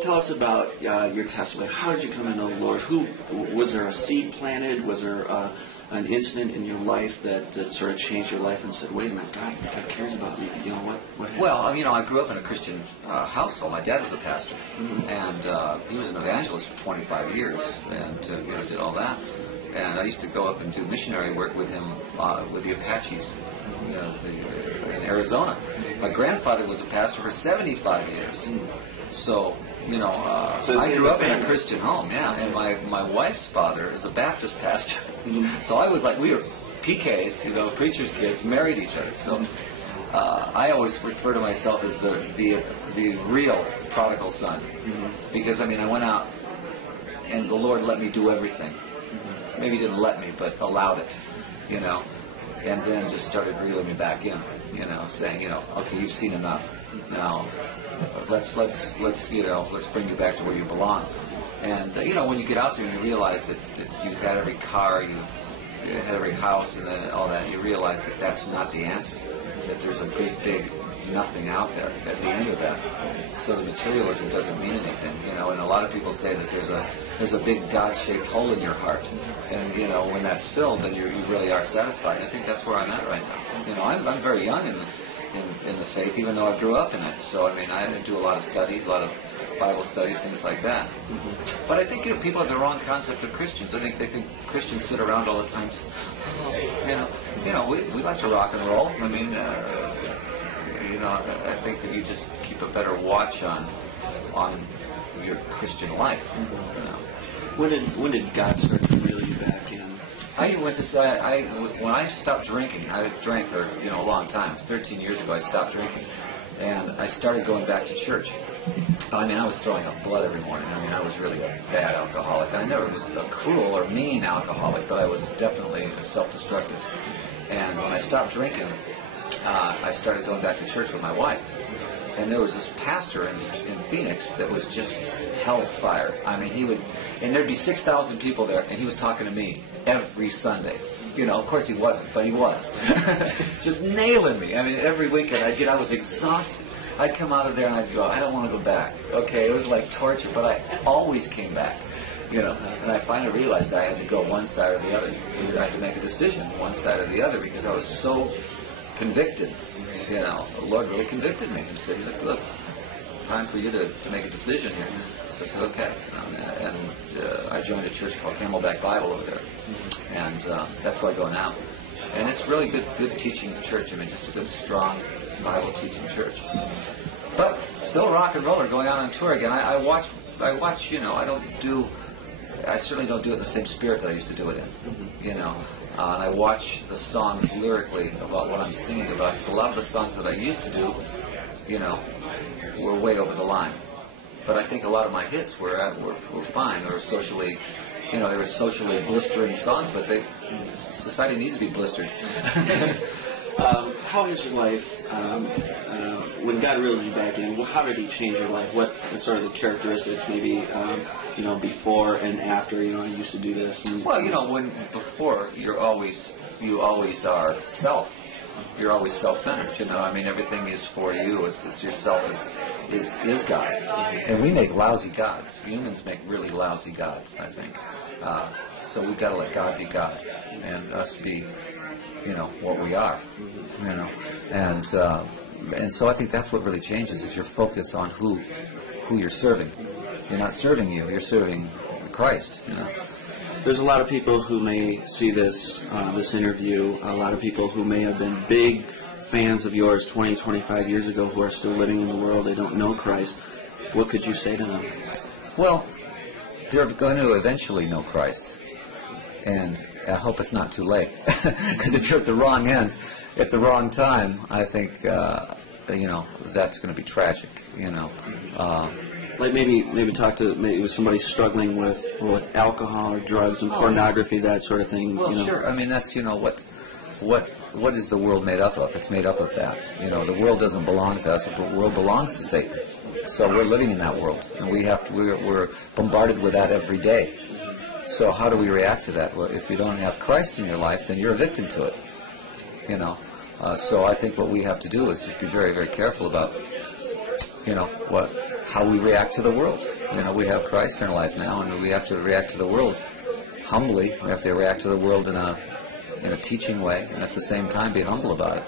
Tell us about your testimony. How did you come to know the Lord? Was there a seed planted? Was there an incident in your life that sort of changed your life and said, "Wait a minute, God cares about me"? You know what happened? Well, I grew up in a Christian household. My dad was a pastor, and he was an evangelist for 25 years, and did all that. And I used to go up and do missionary work with him with the Apaches in Arizona. My grandfather was a pastor for 75 years. So, I grew up in a Christian home, yeah. And my wife's father is a Baptist pastor. So I was like, we were PKs, preacher's kids, married each other. So I always refer to myself as the real prodigal son. Because, I went out and the Lord let me do everything. Maybe he didn't let me, but allowed it, and then just started reeling me back in, saying, okay, you've seen enough. Now, let's bring you back to where you belong. And when you get out there and you realize that you've had every car, you've had every house, and then all that, you realize that that's not the answer. That there's a great big nothing out there at the end of that. So the materialism doesn't mean anything, and a lot of people say that there's a big God-shaped hole in your heart, and when that's filled, then you really are satisfied. And I think that's where I'm at right now. I'm very young in the faith, even though I grew up in it. So I do a lot of study, a lot of Bible study, things like that. But I think people have the wrong concept of Christians. I think they think Christians sit around all the time just, we like to rock and roll. I think that you just keep a better watch on your Christian life. When did God start to reel you back in? When I stopped drinking, I drank for a long time. 13 years ago, I stopped drinking, and I started going back to church. I was throwing up blood every morning. I was really a bad alcoholic. I never was a cruel or mean alcoholic, but I was definitely self-destructive. And when I stopped drinking, I started going back to church with my wife. And there was this pastor in Phoenix that was just hellfire. And there'd be 6,000 people there, and he was talking to me every Sunday. Of course he wasn't, but he was. Just nailing me. Every weekend I was exhausted. I'd come out of there and I'd go, I don't want to go back. Okay, it was like torture, but I always came back. And I finally realized I had to go one side or the other. I had to make a decision, one side or the other, because I was so convicted. The Lord really convicted me and said, look, it's time for you to make a decision here. So I said, okay. And I joined a church called Camelback Bible over there. And that's where I go now. And it's really good teaching church. Just a good, strong Bible teaching church. But still a rock and roller, going out on tour again. I watch, I certainly don't do it in the same spirit that I used to do it in, and I watch the songs lyrically about what I'm singing about. Because a lot of the songs that I used to do, were way over the line. But I think a lot of my hits were fine. They were socially, they were socially blistering songs, but society needs to be blistered. How has your life, when God reeled you back in, how did he change your life? What are sort of the characteristics, maybe, before and after, I used to do this? When before, you always are self. You're always self-centered, everything is for you. It's yourself is God. And we make lousy gods. Humans make really lousy gods, I think. So we've got to let God be God and us be, what we are, And so I think that's what really changes, is your focus on who you're serving. You're not serving you're serving Christ, There's a lot of people who may see this interview, a lot of people who may have been big fans of yours 20, 25 years ago who are still living in the world, they don't know Christ. What could you say to them? Well, they're going to eventually know Christ. And I hope it's not too late. Because if you're at the wrong end, at the wrong time, I think, that's going to be tragic, Like maybe talk to maybe somebody struggling with alcohol or drugs and pornography, that sort of thing. Well, sure. That's what is the world made up of? It's made up of that. The world doesn't belong to us. The world belongs to Satan. So we're living in that world, and we're bombarded with that every day. So how do we react to that? Well, if you don't have Christ in your life, then you're a victim to it. So I think what we have to do is just be very, very careful about, how we react to the world. You know, we have Christ in our life now, and we have to react to the world humbly. We have to react to the world in a teaching way, and at the same time be humble about it.